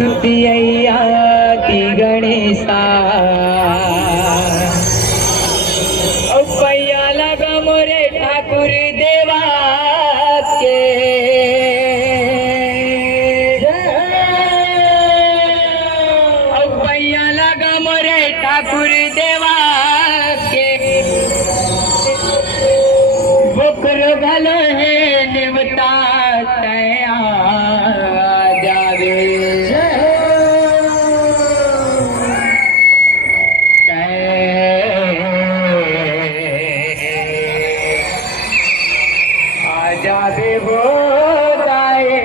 पियैया की गणेशा पैया लगा मोरे ठाकुर देवा के पैया लगा मोरे ठाकुर देवा के बुकर भलो है निवता तया जावे जावे वो गाए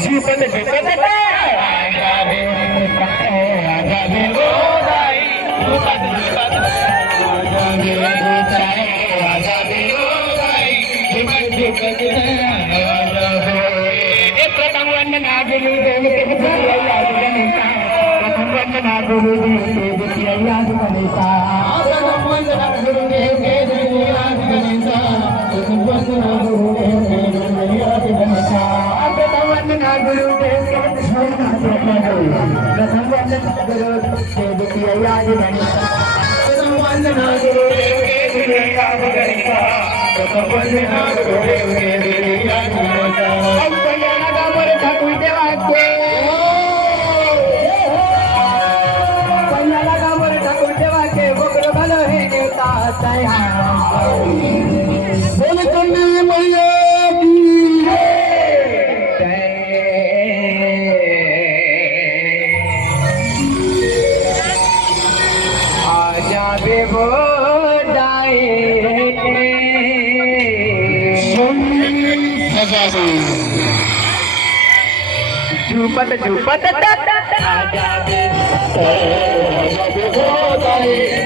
जीवन जीवन जावे वो गाए प्रथम वंदना गुरु देव के प्रथम वंदना गुरु देव के याद गणेशा प्रथम वंदना गुरु देव के याद गणेशा प्रथम वंदना गुरु देव के याद गणेशा प्रथम वंदना गुरु देव के प्रथम वंदना गुरु देव के याद गणेशा प्रथम वंदना गुरु देव के याद गणेशा प्रथम वंदना गुरु देव के याद गणेशा अब पैया लगा मोरे ठाकुर देवा के पैया लगा मोरे ठाकुर देवा के बुकर भलो है नेता तया बोल कन्ने मैया की आजा बेबो जाए झूपत झूपत आजा बेबो जाए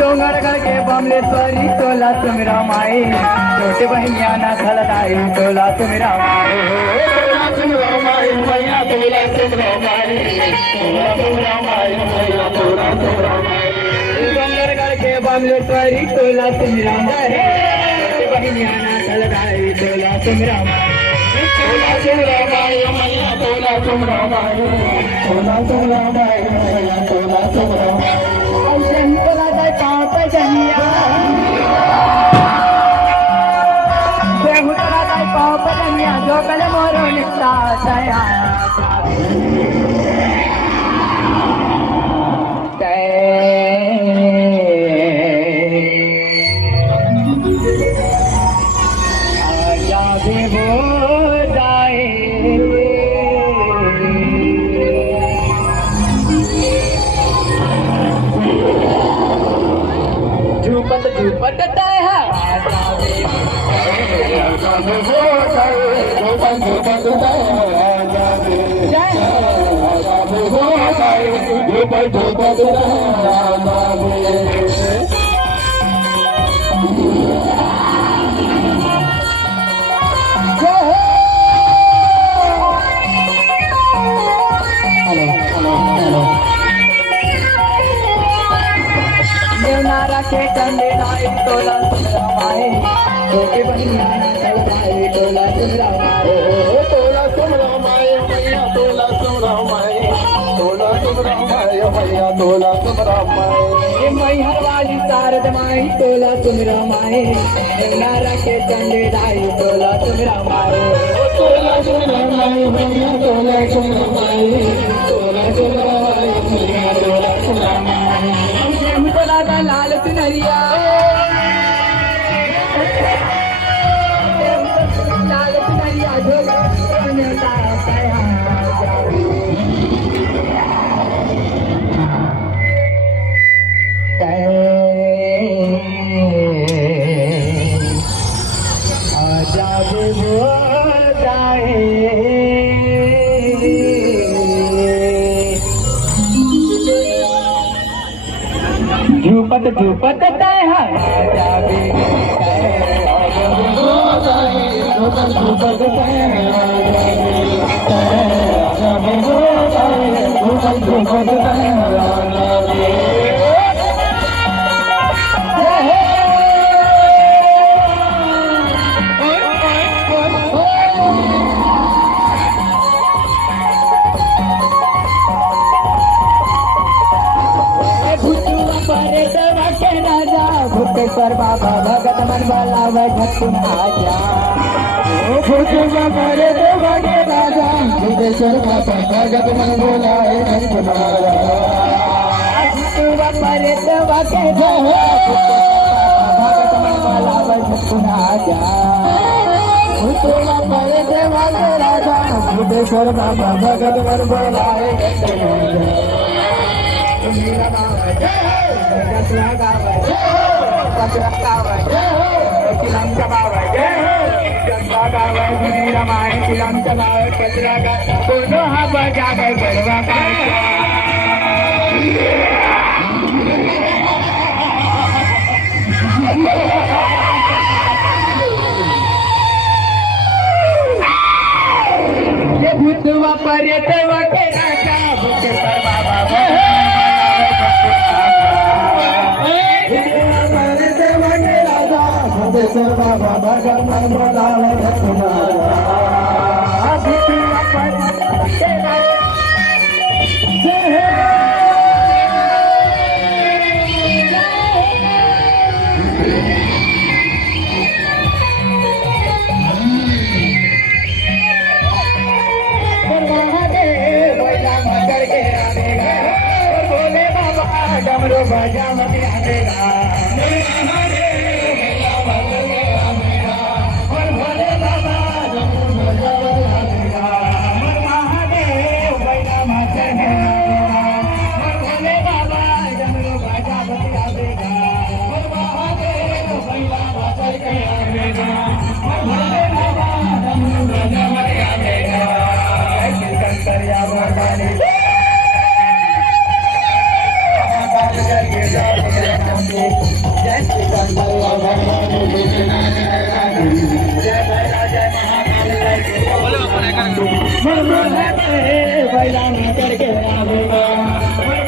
डोंगर करके बमलेश्वरी तोला तुमरा माए छोटे बहनिया ना खलदाई तोला तुमरा माए तोला तुमरा माए मैया तोला तुमरा माए तोला तुमरा माए मैया तोला तुमरा माए डोंगर करके बमलेश्वरी तोला तुमरा माए छोटे बहनिया ना खलदाई तोला तुमरा माए तोला तुमरा माए मैया तोला तुमरा माए तोला तुमरा माए मैया तोला तुमरा माए पाप जनिया पाप जनिया जो कल मोरो निकला दया आजा देवो जाए झूपत झूपत तया देवनारा के कंदे नाई तोला तुमरा माए छोटे बहनिया खलदाई तोला तुमरा माए तोला तुमरा माए मैया तोला तुमरा माए तोला तुमरा माए मैया तोला तुमरा माए मैहर वाली शारद माई तोला तुमरा माए देवनारा के कंदे नाई तोला तुमरा माए तोला तुमरा माए मैया तोला तुमरा माए तोला तुमरा माए मैया तोला तुमरा माए लाल चुनरिया लाल चुनरिया जो आजा वो जाए झूपत झूपत तय जावे भूतेश्वर बाबा भगत मन बोलाव झटकुन आजा भूतेश्वर बाबा के राजा भूतेश्वर बाबा भगत मन बोलाए झटकुन आजा भूतेश्वर के भगत मन बोलाव झटकुन आजा भूतेश्वर के राजा भूतेश्वर बाबा भगत मन बोलाए झटकुन भूतवा पर्यटवा के राजा भूतेश्वर बाबा भूतेश्वर बाबा भगत मन बोलावे झटकुन डमरू बजा मत आवेगा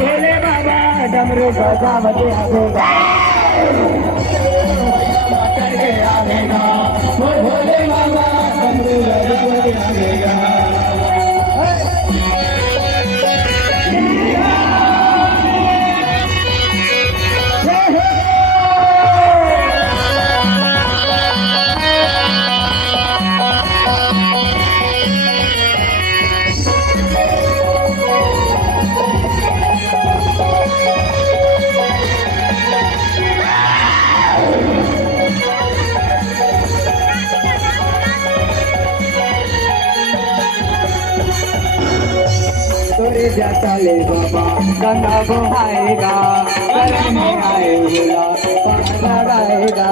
भोले बाबा डमरू बजावत आवेगा करके आवेगा भोले बाबा डमरू बजावत आवेगा जाता ले बाबा गंगा बहाएगा करने में आए बोला पाना लगाएगा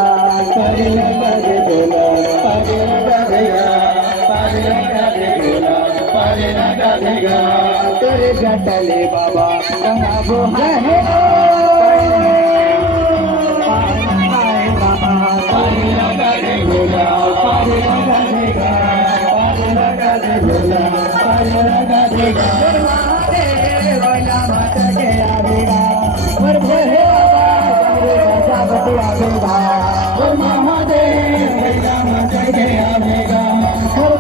करे लगा दे बोला पाने लगा देगा पाने लगा दे बोला पाने लगा देगा तेरे जाता ले बाबा गंगा बहाएगा पानी लगा दे बोला पानी लगा देगा पानी लगा दे बोला पानी लगा देगा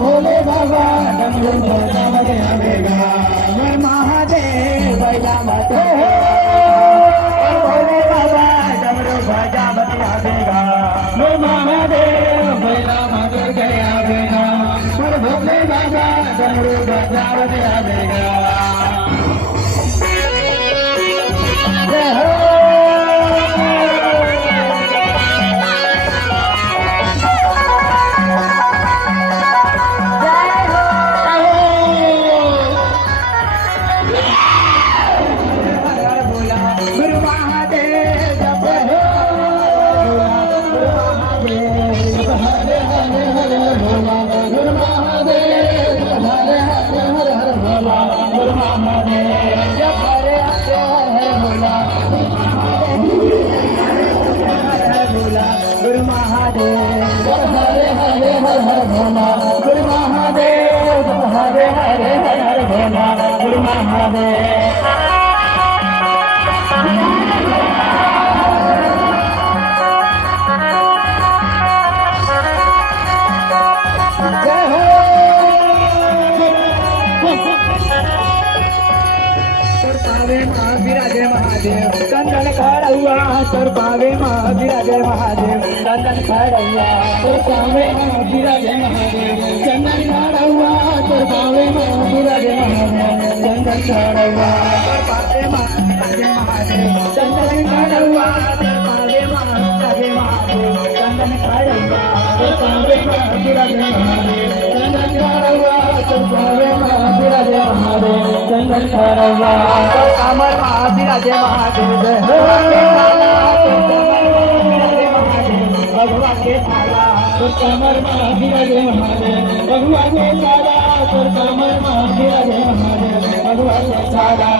भोले बाबा डमरू बजावत आवेगा महादेव बैला मत भोले बाबा डमरू बजावत आवेगा महादेव बैला मत आवेगा भोले बाबा डमरू बजावत आवेगा भोला गुरु महादेव हरे हरे हर भोला गुरु महादेव जय हो पावे महावीराजय महादेव चंदन खड़ुआ तोर पावे महावीराजय महादेव चंदन खड़ुआ तोर पावे महावीराजय महादेव चंदन खड़ुआ तोर पावे महावीराजय महादेव चंदन खड़ुआ तोर पावे महावीराजय महादेव चंदन खड़ुआ तोर पावे महावीराजय महादेव चंदन खड़ुआ तोर पावे महावीराजय महादेव चंदन खड़ुआ तोर पावे महावीराजय महादेव चंदन खड़ुआ कामर महावीराजय महादेव भगवा के थाला तोर कमर महावीराजय महादेव भगवा के थाला तोर कमर महावीराजय महादेव भगवा के थाला